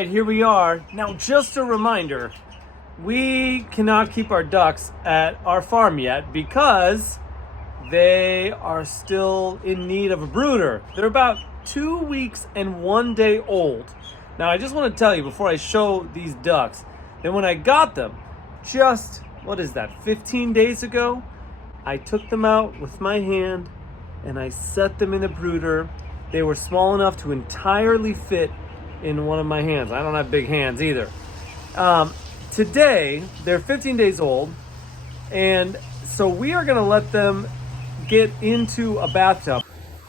right, here we are. Now, just a reminder, we cannot keep our ducks at our farm yet because they are still in need of a brooder. They're about 2 weeks and 1 day old. Now, I just want to tell you before I show these ducks that when I got them, just, 15 days ago, I took them out with my hand and I set them in a brooder. They were small enough to entirely fit in one of my hands. I don't have big hands either. Today, they're 15 days old, and so we are gonna let them get into a bathtub.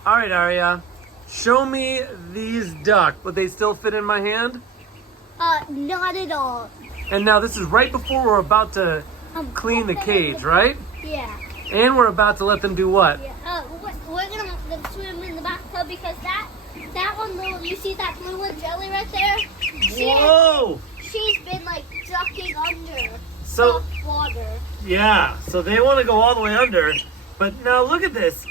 All right, Arya, show me these duck. Would they still fit in my hand? Not at all. And now this is right before we're about to clean the cage, right? Yeah. And we're about to let them do what? Yeah. We're gonna let them swim in the bathtub because that one, you see that blue one jelly right there? Whoa! She's been like ducking under So, soft water. yeah, so they want to go all the way under. But now look at this.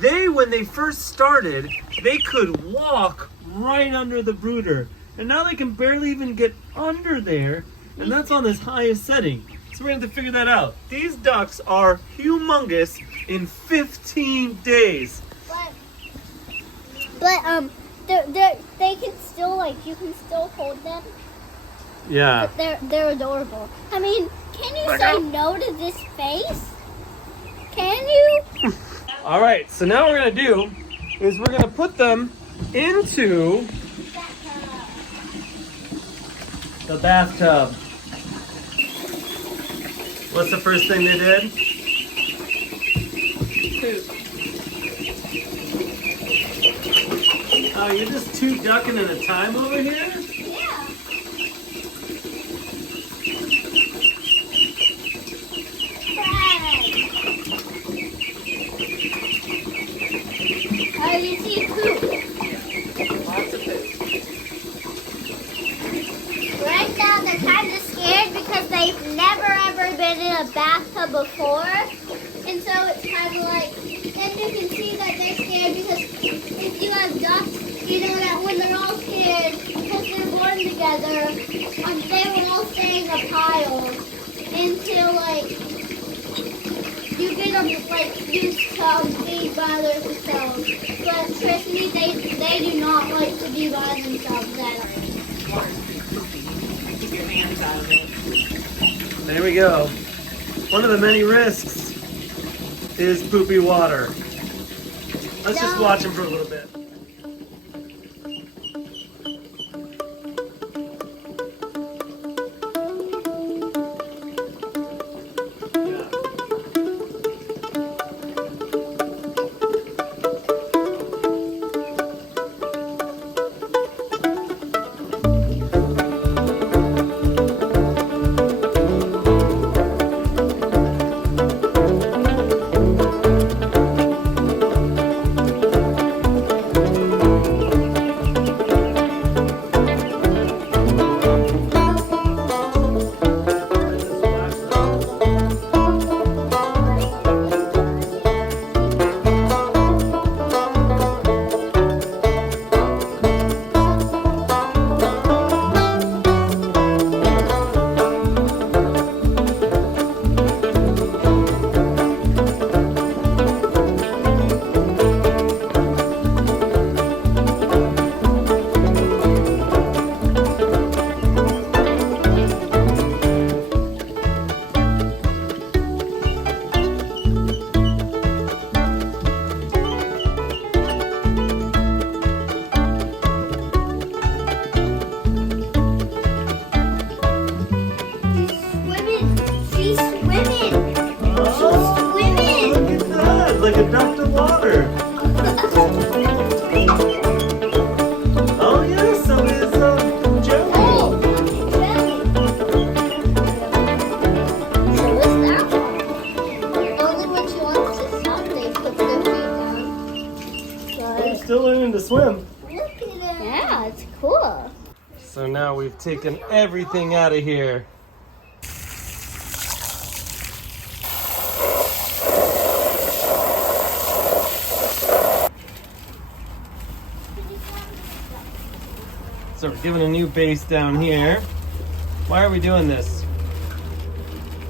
When they first started, they could walk right under the brooder. And now they can barely even get under there. And that's on this highest setting. So we're going to have to figure that out. These ducks are humongous in 15 days. But they can still you can still hold them. Yeah. But they're adorable. I mean, can you say no to this face? Can you? All right, so now what we're going to do is we're going to put them into the bathtub. What's the first thing they did? Poop. Oh, you're just two ducking at a time over here? Yeah. Oh, you see poop. Lots of poop. Right now they're kind of scared because they've never ever been in a bathtub before. And so it's kind of like, and you can see that they're scared because if you have ducks, you know that when they're all scared, because they're born together, they will all stay in a pile until you get them used to being by themselves. But trust me, they do not like to be by themselves at all. Keep your hands out of it. There we go. One of the many risks is poopy water. Let's just watch him for a little bit. Like a duck to water. Oh yeah, so is jelly. Oh, jelly. So is that one. Only when she wants to stop, they put their feet down. They're still learning to swim. Look at it. Yeah, it's cool. So now we've taken everything out of here. So we're giving a new base down here. Why are we doing this?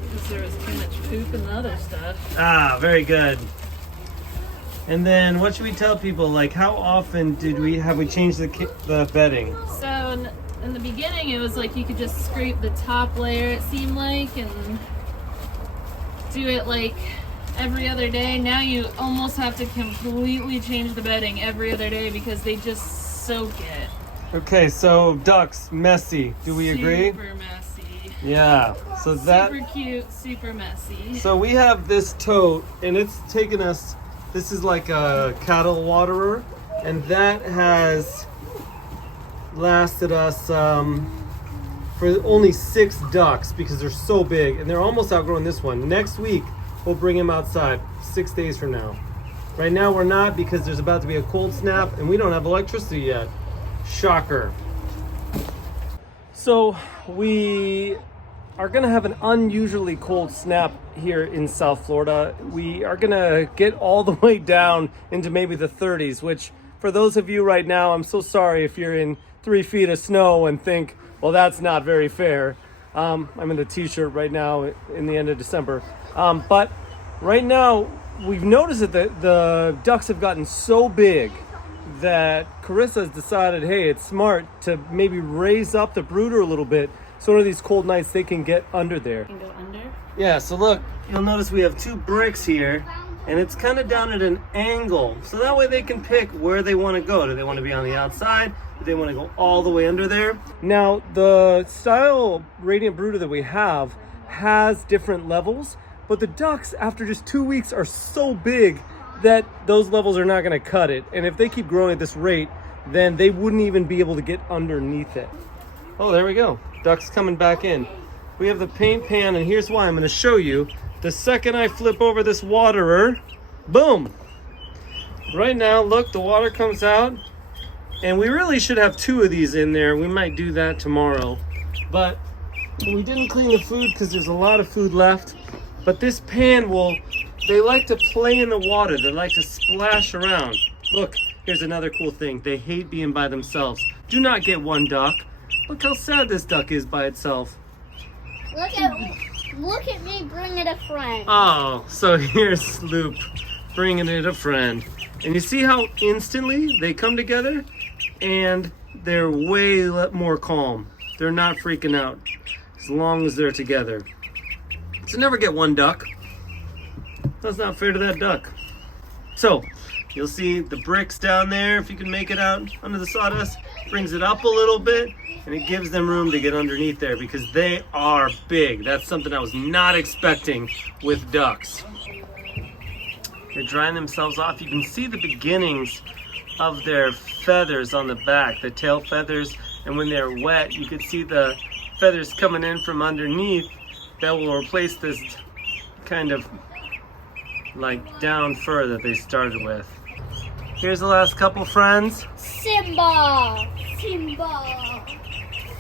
Because there was too much poop and the other stuff. Ah, very good. And then what should we tell people? Like, how often have we changed the bedding? So in the beginning, it was like you could just scrape the top layer, it seemed like, and do it like every other day. Now you almost have to completely change the bedding every other day because they just soak it. Okay, so ducks, messy. Do we agree? Super messy. Yeah. So that. Super cute, super messy. So we have this tote, and it's taken us. This is like a cattle waterer, and that has lasted us for only 6 ducks because they're so big, and they're almost outgrowing this one. Next week, we'll bring him outside 6 days from now. Right now, we're not because there's about to be a cold snap, and we don't have electricity yet. Shocker. So we are gonna have an unusually cold snap here in South Florida. We are gonna get all the way down into maybe the 30s, which for those of you right now, I'm so sorry if you're in 3 feet of snow and think, well, that's not very fair. I'm in a t-shirt right now in the end of December. But right now, we've noticed that the ducks have gotten so big that Carissa's decided, hey, it's smart to maybe raise up the brooder a little bit so one of these cold nights they can get under there. Can go under. Yeah, so look, you'll notice we have 2 bricks here, and it's kind of down at an angle. So that way they can pick where they want to go. Do they want to be on the outside? Do they want to go all the way under there? Now, the style radiant brooder that we have has different levels, but the ducks, after just 2 weeks, are so big that those levels are not going to cut it. And if they keep growing at this rate, then they wouldn't even be able to get underneath it. Oh, there we go. Ducks coming back in. We have the paint pan, and here's why. I'm going to show you. The second I flip over this waterer, boom. Right now, look, the water comes out. And we really should have 2 of these in there. We might do that tomorrow. But we didn't clean the food because there's a lot of food left. But this pan they like to play in the water. They like to splash around. Look, here's another cool thing. They hate being by themselves. Do not get one duck. Look how sad this duck is by itself. Look at me bringing a friend. Oh, so here's Loop bringing it a friend. And you see how instantly they come together? And they're way more calm. They're not freaking out as long as they're together. So never get one duck. That's not fair to that duck. So you'll see the bricks down there, if you can make it out under the sawdust, brings it up a little bit, and it gives them room to get underneath there because they are big. That's something I was not expecting with ducks. They're drying themselves off. You can see the beginnings of their feathers on the back, the tail feathers, and when they're wet, you can see the feathers coming in from underneath that will replace this kind of like down fur that they started with. Here's the last couple friends. Simba.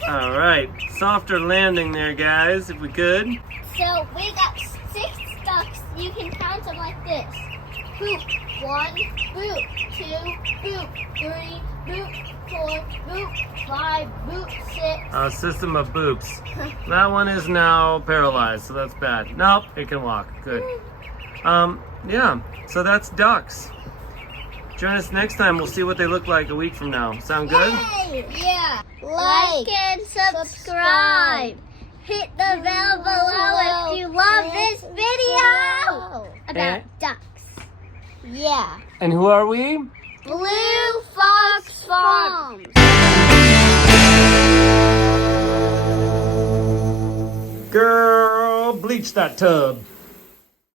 All right, softer landing there, guys, if we could. So we got 6 ducks. You can count them like this. Boop 1, boop 2, boop 3, boop 4, boop 5, boop 6. A system of boops. That one is now paralyzed, so that's bad. Nope, it can walk. Good. Yeah, so that's ducks. Join us next time. We'll see what they look like a week from now. Sound good? Yay! Yeah. Like and subscribe. Hit the bell below if you love this video about ducks. Yeah. And who are we? Blue Fox Farms. Girl, bleach that tub.